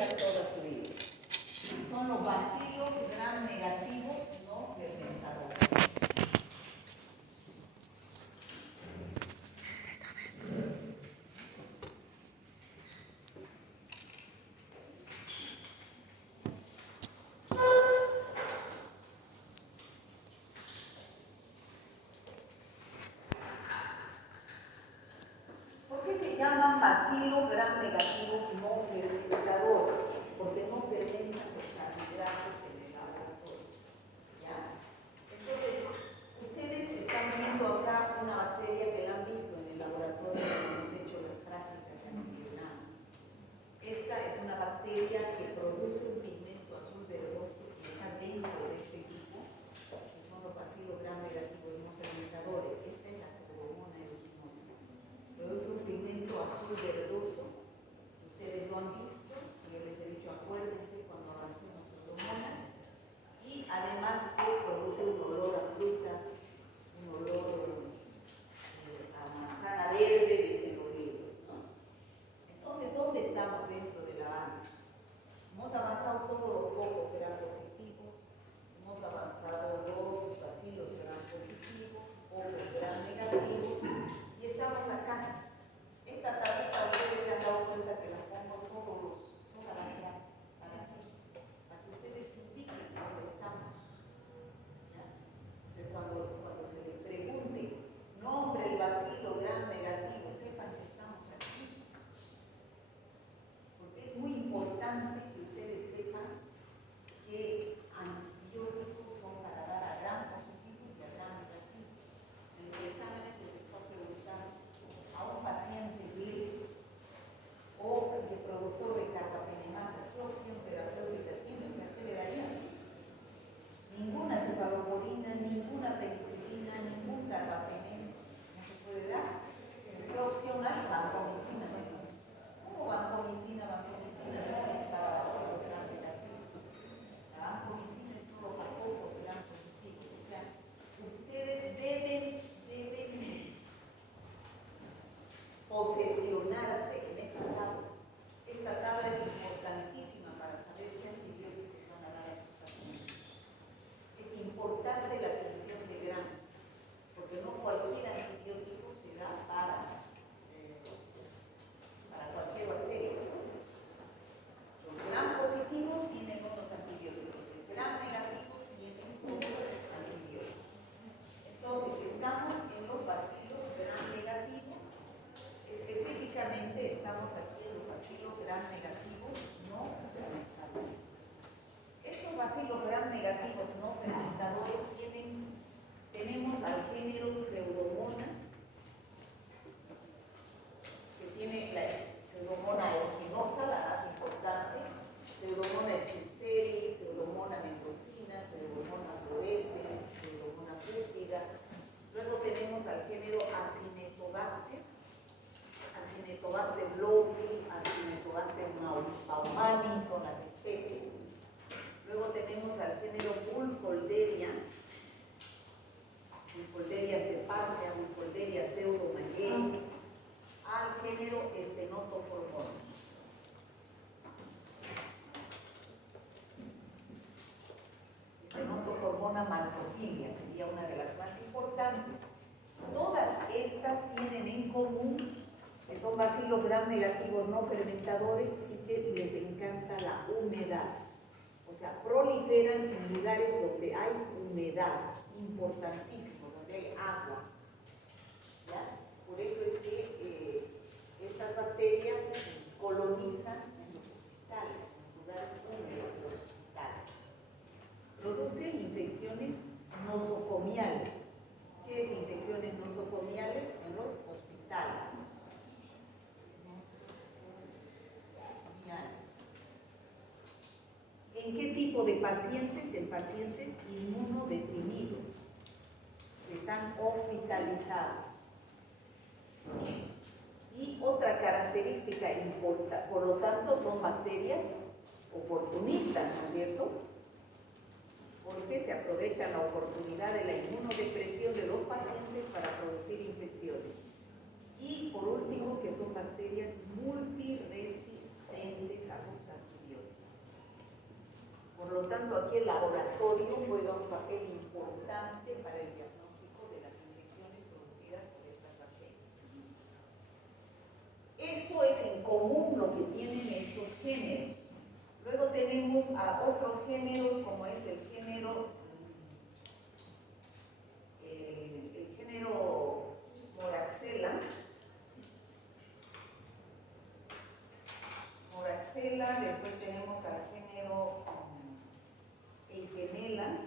patología toda su vida. Son los bacilos gram negativos no fermentadores. ¿Por qué se llaman bacilos gram negativos no fermentadores? Porque no fermentan los carbohidratos en el laboratorio. ¿Ya? Entonces, ustedes están viendo acá una bacteria que la han visto en el laboratorio cuando hemos hecho las prácticas de antibiótico. Esta es una bacteria que produce un pigmento azul verdoso que está dentro de este tipo, que son los bacilos gram negativos no fermentadores. Esta es la Pseudomonas aeruginosa. Produce un pigmento azul verdoso. Ustedes lo han visto. Yo les he dicho, acuérdense cuando avancemos Pseudomonas. Y además que produce un olor a frutas, un olor a manzana verde de cebolleros, ¿no? Entonces, ¿dónde estamos dentro del avance? Hemos avanzado todos los pocos serán positivos, hemos avanzado los bacilos serán positivos, pocos serán negativos, y estamos acá. Esta tablita ustedes se han dado cuenta que la pongo todas las clases, para que ustedes se ubiquen dónde estamos. ¿Ya? Pero cuando se les pregunte, nombre el bacilo gram negativo, sepan que estamos aquí. Porque es muy importante que ustedes sepan que antibióticos son para dar a gram positivos y a gram negativos. En los exámenes les está preguntando a un paciente virus o el productor de carbapenemasa, ¿qué opción terapéutica tiene? O sea, ¿qué le darían? Ninguna cefalosporina, ninguna penicilina, ningún carbapenem no se puede dar. ¿Qué opción hay? Vancomicina. ¿Cómo vancomicina? Vancomicina no es para bacilo gram negativos. La vancomicina es solo para pocos gram positivos. O sea, ustedes deben posesionarse en esta tabla. Esta tabla es importantísima para saber qué antibióticos van a dar a sus pacientes. Es importante la atención de gram, porque no cualquier antibiótico se da para cualquier bacteria. Los gram positivos tienen unos antibióticos, los gram negativos tienen otros antibióticos. Entonces, estamos en los bacilos gram negativos, específicamente estamos aquí en los bacilos gram negativos no fermentadores. Estos bacilos gram negativos no fermentadores tenemos al género Pseudomonas, que tiene la Pseudomonas aeruginosa, la más importante, Pseudomonas strepseri, Pseudomonas mendocina, Pseudomonas fluorescens, Pseudomonas púrpura. Luego tenemos al género Acinetobacter, Acinetobacter blowfield, Acinetobacter baumani son las especies. Luego tenemos al género Burkholderia, Burkholderia cepacia, Burkholderia pseudomaguey, al género Stenotophormona. Stenotophormona maltophilia sería una de las más importantes. Todas estas tienen en común que son bacilos gram negativos no fermentadores y que les encanta la humedad. O sea, proliferan en lugares donde hay humedad, importantísimo, donde hay agua. ¿Ya? Por eso es que estas bacterias colonizan en los hospitales, en lugares húmedos de los hospitales. Producen infecciones nosocomiales. ¿Qué es infecciones nosocomiales? En los hospitales. ¿En qué tipo de pacientes? En pacientes inmunodeprimidos, que están hospitalizados. Y otra característica importante, por lo tanto, son bacterias oportunistas, ¿no es cierto? Porque se aprovechan la oportunidad de la inmunodepresión de los pacientes para producir infecciones. Y por último, que son bacterias multiresistentes a los antibióticos. juega un papel importante para el diagnóstico de las infecciones producidas por estas bacterias. Eso es en común lo que tienen estos géneros. Luego tenemos a otros géneros como es el género Moraxella, después tenemos al género Eikenella,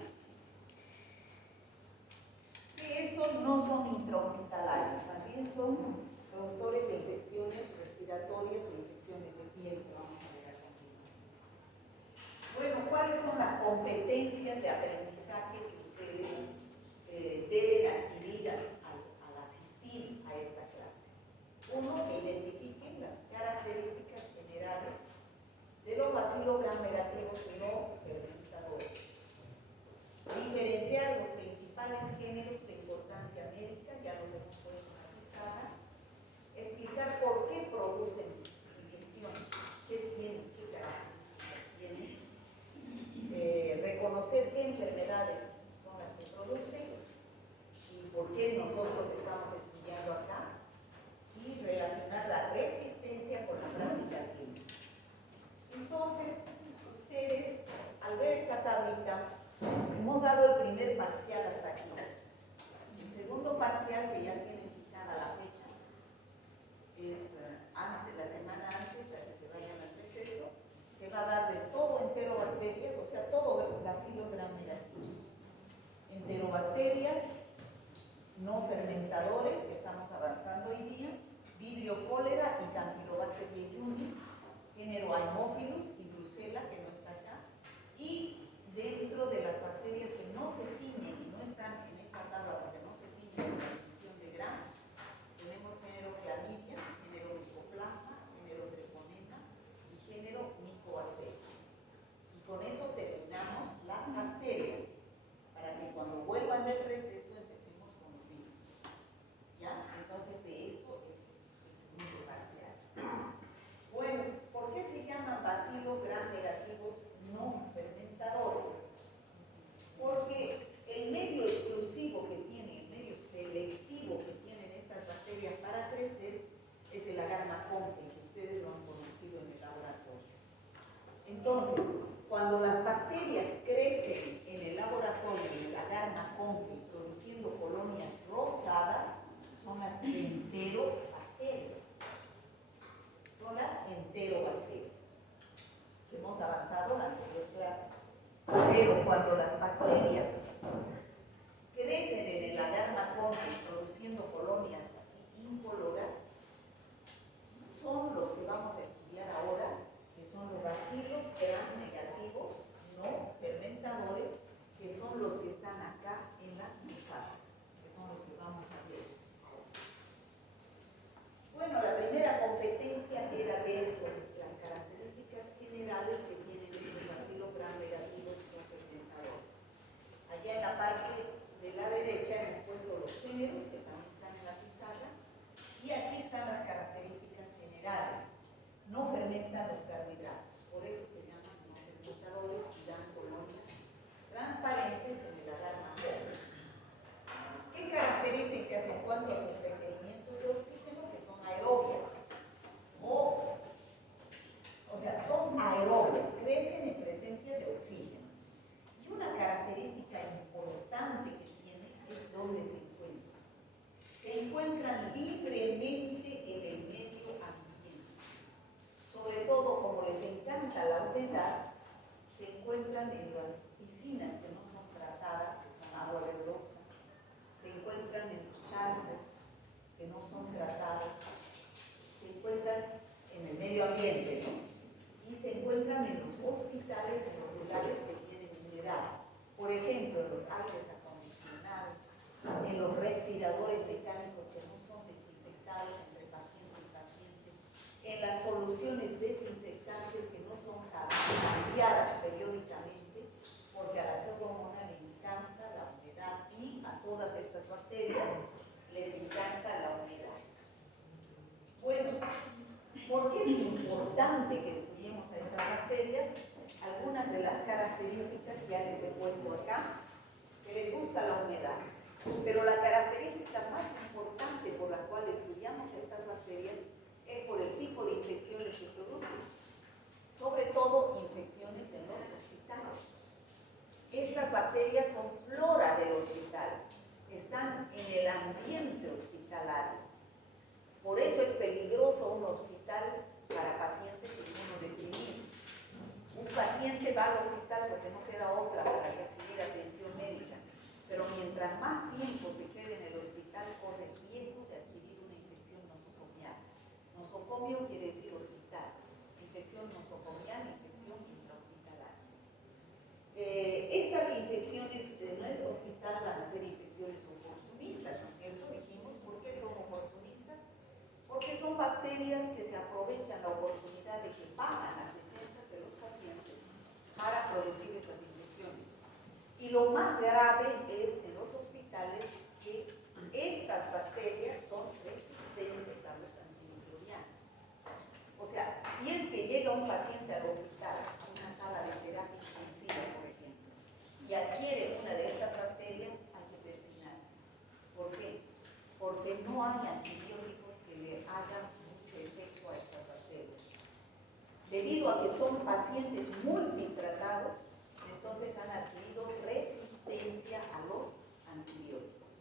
que estos no son intrahospitalarios, más bien son productores de infecciones respiratorias o infecciones de piel, que vamos a ver a continuación. Bueno, ¿cuáles son las competencias de aprendizaje que ustedes deben adquirir al asistir a esta clase? Uno, que identifiquen las características generales de los bacilos gram negativos no fermentadores. Diferenciar los principales géneros de importancia médica, ya los hemos puesto en la pizarra. Explicar por qué producen infecciones, qué tienen, qué características tienen. Reconocer qué enfermedades son las que producen y por qué nosotros estamos estudiando acá. Y relacionar la resistencia con la práctica clínica. Entonces, ustedes, al ver esta tablita, hemos dado el primer parcial hasta aquí. El segundo parcial, que ya tienen fijada la fecha, es la semana antes a que se vayan al receso. Se va a dar de todo enterobacterias, o sea, todo bacilos gram negativos. Enterobacterias, no fermentadores, que estamos avanzando hoy día, Vibrio cólera y Campylobacter jejuni, género Haemophilus y Brucella, que no está acá, y dentro de las bacterias que no se tiñen y no están en esta tabla porque no se tiñen con la definición de Gram, tenemos género Clamidia, género Mycoplasma, género Treponema y género Mycobacteria. Y con eso terminamos las bacterias, para que cuando vuelvan del receso empecemos con los virus. ¿Ya? Entonces de eso es el segundo parcial. Bueno, ¿por qué se llaman bacilos gram negativos no fermentadores? Porque el medio exclusivo que tienen, el medio selectivo que tienen estas bacterias para crecer es el agar macón, que ustedes lo han conocido en el laboratorio. Entonces, cuando las bacterias crecen en el laboratorio, en el agar macón, produciendo colonias rosadas, son las enterobacterias. Son las enterobacterias, que hemos avanzado en la anterior clase. Pero cuando las bacterias crecen en el agar macón, produciendo colonias así incoloras, son los que vamos a estudiar ahora, que son los bacilos gram negativos no fermentadores, que son los que están acá en la pizarra, que son los que vamos a ver. Bueno, la primera competencia era ver las características generales que tienen estos bacilos gram negativos no fermentadores. Allá en la parte de la derecha hemos puesto los géneros, que también están en la pizarra, y aquí están las características generales. No fermentan los carbohidratos, por eso se llaman no fermentadores y dan colonias transparentes en el agar macón. ¿Qué características en cuanto a sus requerimientos de oxígeno? Que son aerobias, o sea, son aerobias, crecen en presencia de oxígeno. Y una característica importante que tienen es dónde se encuentran. Se encuentran libremente en el medio ambiente. Sobre todo, como les encanta la humedad, se encuentran en las piscinas que no son tratadas, que son agua verdosa. Se encuentran en los charcos que no son tratados, se encuentran en el medio ambiente, ¿no? Y se encuentran en los hospitales, en los lugares que tienen humedad. Por ejemplo, en los aires acondicionados, en los respiradores mecánicos que no son desinfectados entre paciente y paciente, en las soluciones desinfectantes que no son cambiadas periódicamente, porque a la pseudomonas le encanta la humedad y a todas estas bacterias les encanta la humedad. Bueno, ¿por qué es importante que estudiemos a estas bacterias? algunas de las características ya les he puesto acá, que les gusta la humedad. Pero la característica más importante por la cual estudiamos estas bacterias es por el tipo de infecciones que producen, sobre todo infecciones en los hospitales. Estas bacterias son flora del hospital, están en el ambiente hospitalario. Por eso es peligroso un hospital para pacientes inmunodeprimidos. Un paciente va al hospital porque no queda otra para recibir atención médica, pero mientras más tiempo se quede en el hospital, corre riesgo de adquirir una infección nosocomial. Nosocomio quiere decir hospital. Infección nosocomial, infección intrahospitalaria. Estas infecciones en el hospital van a ser infecciones oportunistas, ¿no es cierto? Dijimos, ¿por qué son oportunistas? Porque son bacterias que se aprovechan la oportunidad de que bajan las defensas de los pacientes para producir esas infecciones. Y lo más grave es en los hospitales que estas bacterias son resistentes a los antimicrobianos. O sea, si es que llega un paciente al hospital, a una sala de terapia intensiva, por ejemplo, y adquiere una de estas bacterias, hay que persignarse. ¿Por qué? Porque no hay antibióticos que le hagan mucho efecto a estas bacterias. Debido a que son pacientes multitratados, entonces han adquirido resistencia a los antibióticos.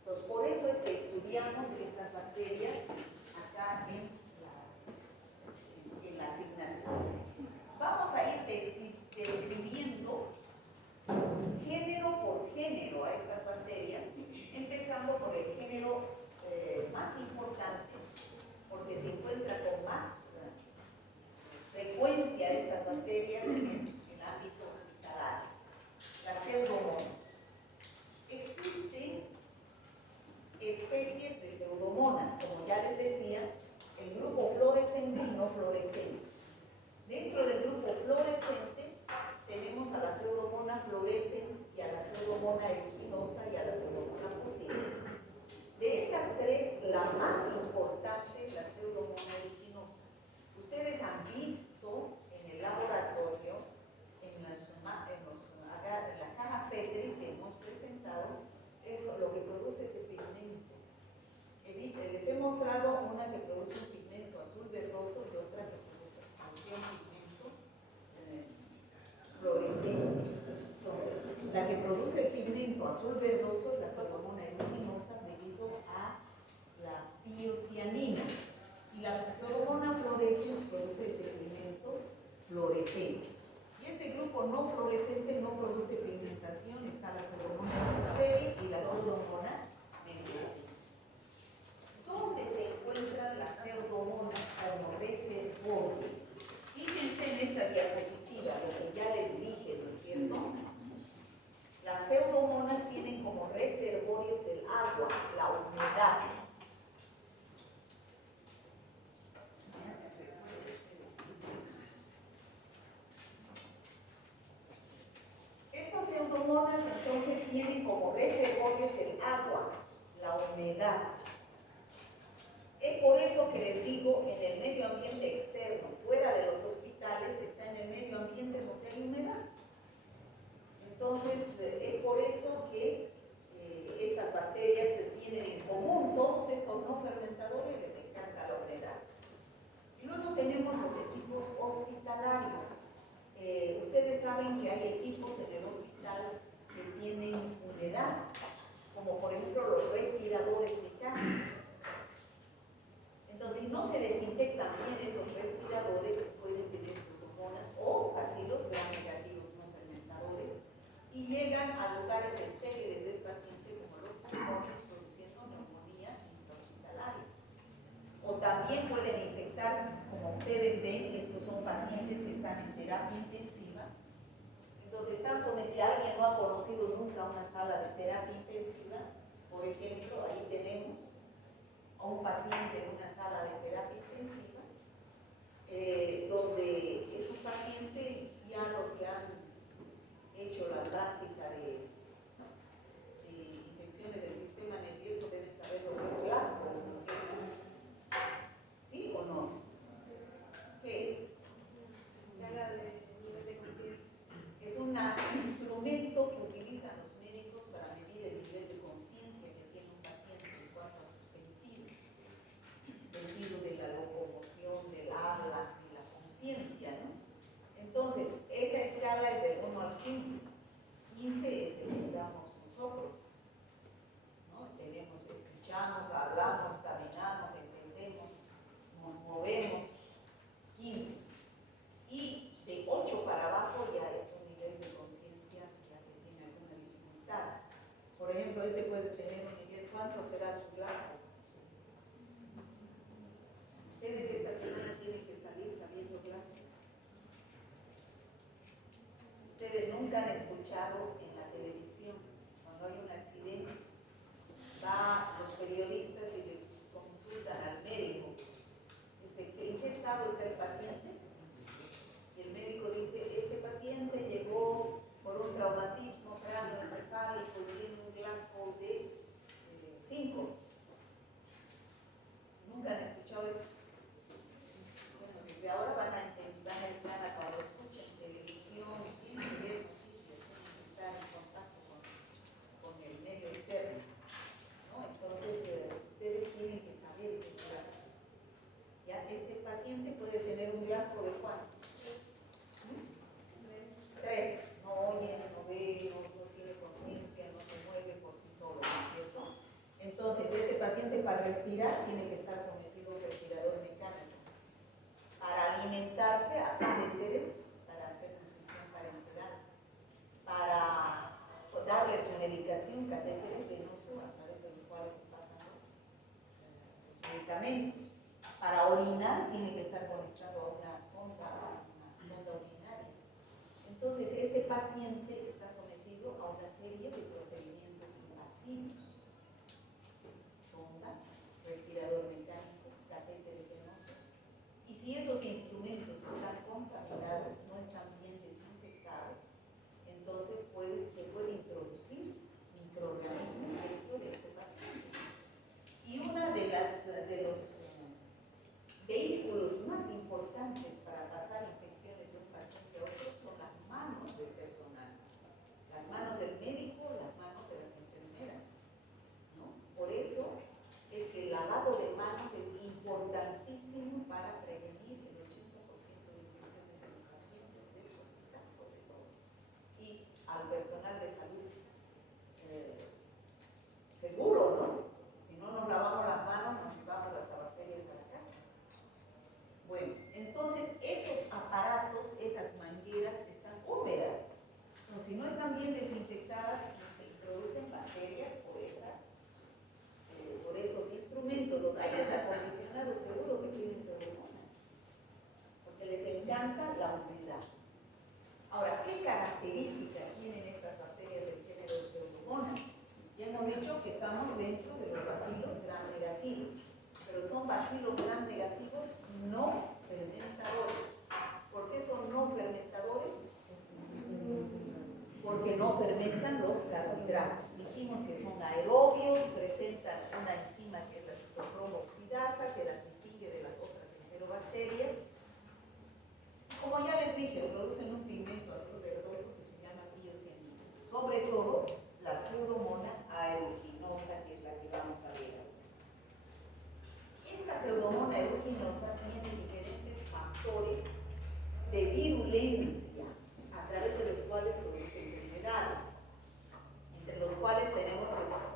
Entonces, por eso es que estudiamos estas bacterias acá en la asignatura. Vamos a ir describiendo género por género a estas bacterias, empezando por el género más importante, porque se encuentra con más frecuencia estas bacterias en el ámbito hospitalario, las pseudomonas. Existen especies de pseudomonas, como ya les decía, el grupo fluorescente y no fluorescente. Dentro del grupo fluorescente tenemos a la pseudomona fluorescens y a la pseudomona eruginosa y a la pseudomona putina. De esas tres, la más importante es la pseudomona eruginosa. Ustedes han visto en el laboratorio, en la caja Petri que hemos presentado, eso lo que produce ese pigmento. Les he mostrado una que produce un pigmento azul verdoso y otra que produce un pigmento fluorescente. Entonces, la que produce el pigmento azul verdoso es la pseudomona eruginosa debido a la biocianina. Y la pseudomona fluorescens produce ese pigmento fluorescente. Y este grupo no fluorescente no produce pigmentación, está la pseudomona fluorescente y la pseudomona nebulosa. ¿Dónde se encuentran las pseudomonas como reservorio? Fíjense en esta diapositiva, lo que ya les dije, ¿no es cierto? Las pseudomonas tienen como reservorios el agua, la humedad. Estas pseudomonas entonces tienen como reservorios el agua, la humedad. Es por eso que les digo, en el medio ambiente externo, fuera de los hospitales, está en el medio ambiente donde hay humedad. Entonces, es por eso que estas bacterias tienen en común, todos estos no fermentadores les encanta la humedad. Y luego tenemos los equipos hospitalarios. Ustedes saben que hay equipos en el hospital que tienen humedad, como por ejemplo los respiradores mecánicos. Entonces, si no se desinfectan bien esos respiradores, pueden tener pseudomonas o bacilos gram negativos no fermentadores y llegan a lugares estériles del paciente como los pulmones, produciendo neumonía intrahospitalaria. O también pueden infectar, como ustedes ven, estos son pacientes que están en terapia intensiva. Entonces, tan solo si alguien no ha conocido nunca una sala de terapia intensiva, por ejemplo, ahí tenemos a un paciente en una sala de terapia intensiva, donde es un paciente, ya los que han hecho la práctica de infecciones del sistema nervioso deben saber lo que es Glasgow, ¿no es cierto? ¿Sí o no? ¿Qué es? Escala de nivel de conciencia. un catéter venoso a través de los cuales se pasan los medicamentos. Para orinar tiene que estar conectado a una sonda urinaria. Entonces, este paciente está sometido a una serie de procedimientos invasivos: sonda, respirador mecánico, catéteres venosos. Y si esos instrumentos están contaminados, no están bien desinfectados, entonces se puede introducir microorganismos dentro de ese paciente. Y uno de los vehículos más importantes para pasar infecciones de un paciente a otro son las manos del personal, las manos del médico, las manos de las enfermeras, ¿no? Por eso es que el lavado de manos es importantísimo para prevenir el 80% de infecciones en los pacientes del hospital, sobre todo, y al personal de salud. Seguro, ¿no? Si no nos lavamos las manos, nos llevamos las bacterias a la casa. Bueno, entonces esos aparatos, esas mangueras están húmedas. Entonces, si no están bien desinfectadas, se introducen bacterias por esos instrumentos. Los aires acondicionados seguro que tienen pseudomonas, porque les encanta la humedad. Ahora, ¿qué características tienen estas bacterias del género de pseudomonas? Ya hemos dicho que estamos dentro de los bacilos gram negativos, pero son bacilos gram negativos no fermentadores. ¿Por qué son no fermentadores? Porque no fermentan los carbohidratos. Dijimos que son aerobios, presentan una enzima que es la citocromo oxidasa, que las distingue de las otras enterobacterias. Como ya les dije, producen un pigmento azul verdoso que se llama biocianina. Sobre todo la pseudomonas aeruginosa, que es la que vamos a ver ahora. Esta pseudomonas aeruginosa tiene diferentes factores de virulencia a través de los cuales produce enfermedades, entre los cuales tenemos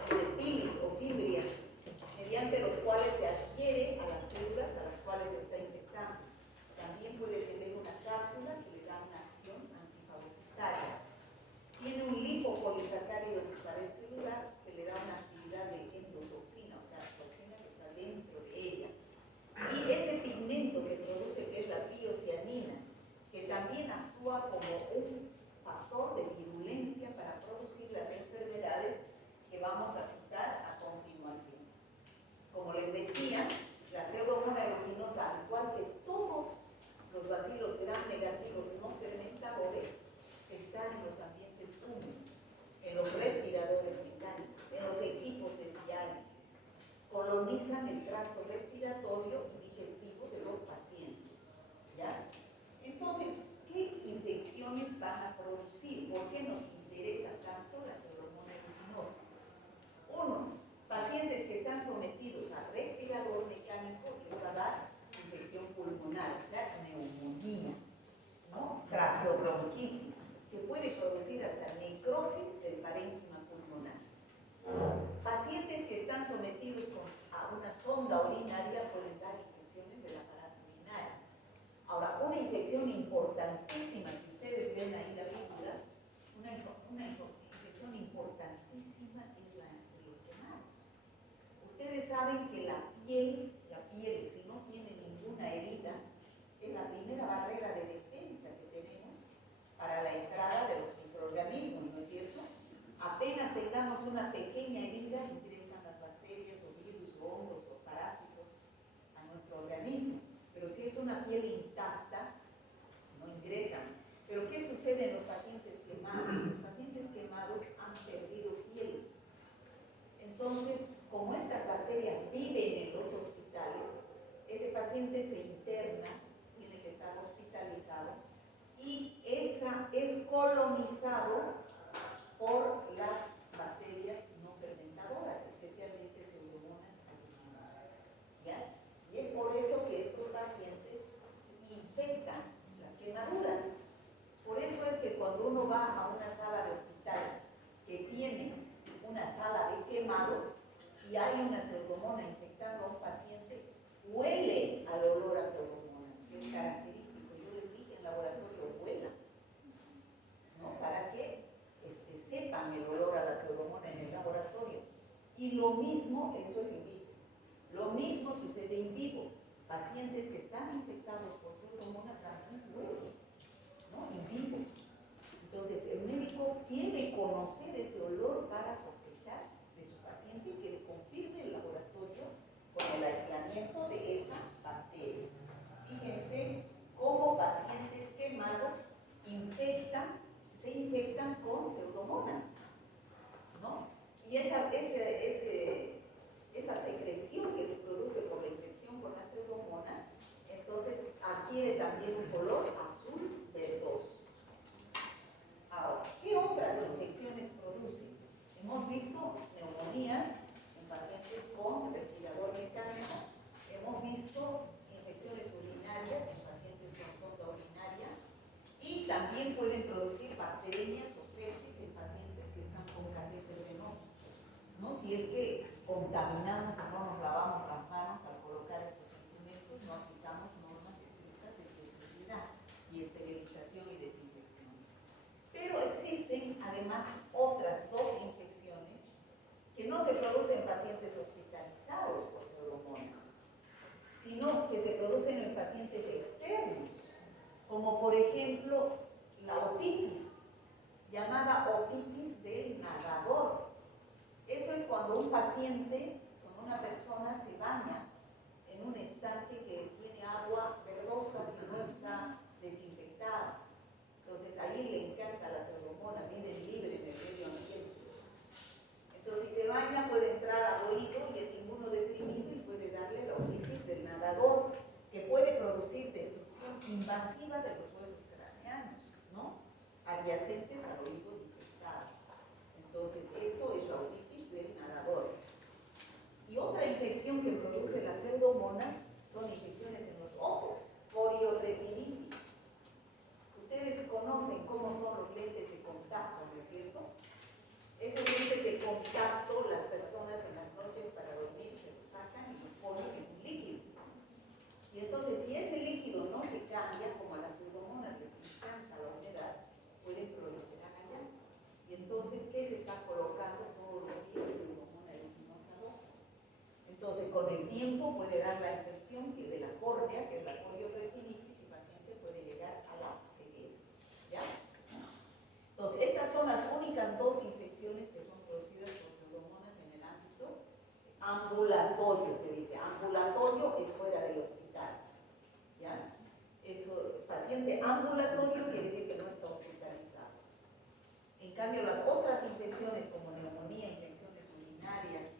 el pilis o fibrias, mediante los cuales se adhiere a las células a las cuales se está infectando. También puede tener una cápsula que le da una acción antifagocitaria. Tiene un lipopolisacárido en su pared celular que le da una actividad de endotoxina, o sea, toxina que está dentro de ella. Y ese pigmento que produce, que es la biocianina, que también actúa como un factor de virulencia para producir las enfermedades que vamos a citar a continuación. Como les decía, la pseudomonas aeruginosa, al igual que todos los bacilos gram negativos no fermentadores, están en los ambientes húmedos, en los respiradores mecánicos, en los equipos de diálisis. Colonizan el tracto respiratorio y digestivo de los pacientes, ¿ya? Entonces, ¿qué infecciones van a producir? ¿Por qué nos interesa tanto la pseudomonas aeruginosa? Uno, pacientes que están sometidos a respirador mecánico les va a dar infección pulmonar, o sea, neumonía, ¿no? Traqueobronquitis, que puede producir hasta necrosis del parénquima pulmonar. Pacientes que están sometidos a una sonda urinaria pueden dar infecciones del aparato urinario. Ahora, una infección importantísima, si ustedes ven ahí la figura, una infección importantísima es la de los quemados. Ustedes saben que la piel, si no tiene ninguna herida, es la primera barrera de defensa que tenemos para la entrada de los microorganismos, ¿no es cierto? Apenas tengamos una pequeña herida, ingresan las bacterias o virus o hongos o parásitos a nuestro organismo. Pero si es una piel intacta, no ingresan. Pero ¿qué sucede en los pacientes quemados? Los pacientes quemados han perdido piel. Entonces, como estas bacterias viven en los hospitales, color azul verdoso. Ahora, ¿qué otras infecciones producen? Hemos visto neumonías en pacientes con respirador mecánico, hemos visto infecciones urinarias en pacientes con sonda urinaria y también pueden producir bacterias o sepsis en pacientes que están con catéter venoso, ¿no? Si es que contaminamos o no nos lavamos las manos al colocar estos instrumentos, no aplicamos normas estrictas de bioseguridad y esterilización y desinfección. Pero existen además otras dos infecciones que no se producen en pacientes hospitalizados por pseudomonas, sino que se producen en pacientes externos, como por ejemplo la otitis, llamada otitis del nadador. Eso es cuando un paciente, cuando una persona se baña en un estanque que tiene agua verdosa que no está desinfectada. Entonces ahí le encanta la pseudomonas, vive libre en el medio ambiente. Entonces si se baña puede entrar al oído y es inmunodeprimido y puede darle la otitis del nadador, que puede producir destrucción invasiva de los huesos craneanos, ¿no? Adyacentes al oído infectado. Entonces eso es la otitis del nadador. Y otra infección que produce la pseudomonas son infecciones en los ojos, corioretinitis. Ustedes conocen cómo son los lentes de contacto, ¿no es cierto? Esos lentes de contacto, las personas en las noches para dormir se los sacan y los ponen en un líquido. Y entonces, si ese líquido no se cambia, como a las pseudomonas les encanta la humedad, pueden proliferar allá. Y entonces, ¿qué se está colocando todos los días? Pseudomonas aeruginosa roja. Entonces, con el tiempo puede dar la infección de la córnea, que es la corioretinitis, y el paciente puede llegar a la ceguera. ¿Ya? Entonces, estas son las únicas dos infecciones que son producidas por pseudomonas en el ámbito ambulatorio, se dice. Ambulatorio es fuera del hospital. ¿Ya? Eso, paciente ambulatorio quiere decir que no está hospitalizado. En cambio, las otras infecciones como neumonía, infecciones urinarias,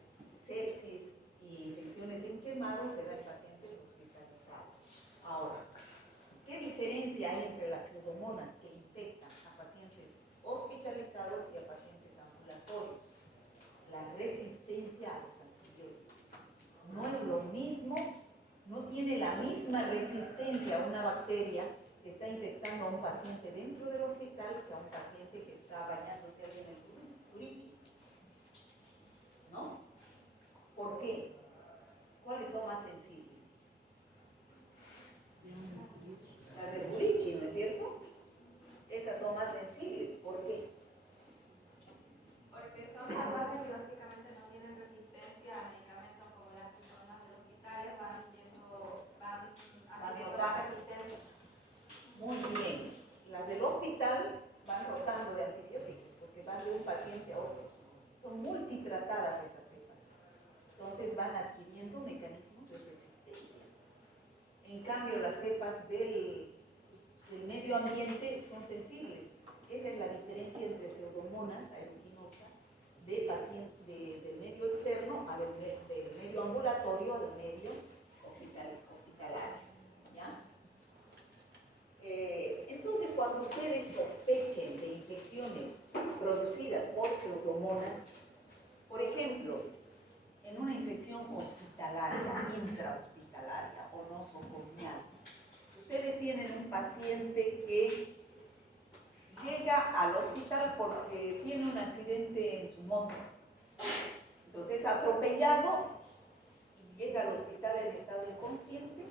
sepsis y infecciones en quemados se dan en pacientes hospitalizados. Ahora, ¿qué diferencia hay entre las pseudomonas que infectan a pacientes hospitalizados y a pacientes ambulatorios? La resistencia a los antibióticos. No es lo mismo, no tiene la misma resistencia a una bacteria que está infectando a un paciente dentro del hospital que a un paciente que está bañándose ahí en el Curichi. ¿No? ¿Por qué? ¿Cuáles son más sensibles? Las del Curichi, ¿no es cierto? Esas son más sensibles. ¿Por qué? Porque son salvajes y lógicamente no tienen resistencia a medicamentos como las que son las de los hospitales, van adquiriendo la resistencia. Muy bien. Las del hospital van rotando de antibióticos porque van de un paciente a otro. Son multitratadas esas cepas. Entonces van adquiriendo mecanismos de resistencia. En cambio, las cepas del medio ambiente son sensibles. Esa es la diferencia entre pseudomonas aeruginosa del medio externo del medio ambulatorio al medio hospitalario. ¿Ya? Entonces, cuando ustedes sospechen de infecciones producidas por pseudomonas, por ejemplo, en una infección hospitalaria, intrahospitalaria o nosocomial, ustedes tienen un paciente que llega al hospital porque tiene un accidente en su moto. Entonces es atropellado, llega al hospital en estado inconsciente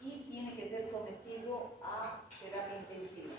y tiene que ser sometido a terapia intensiva.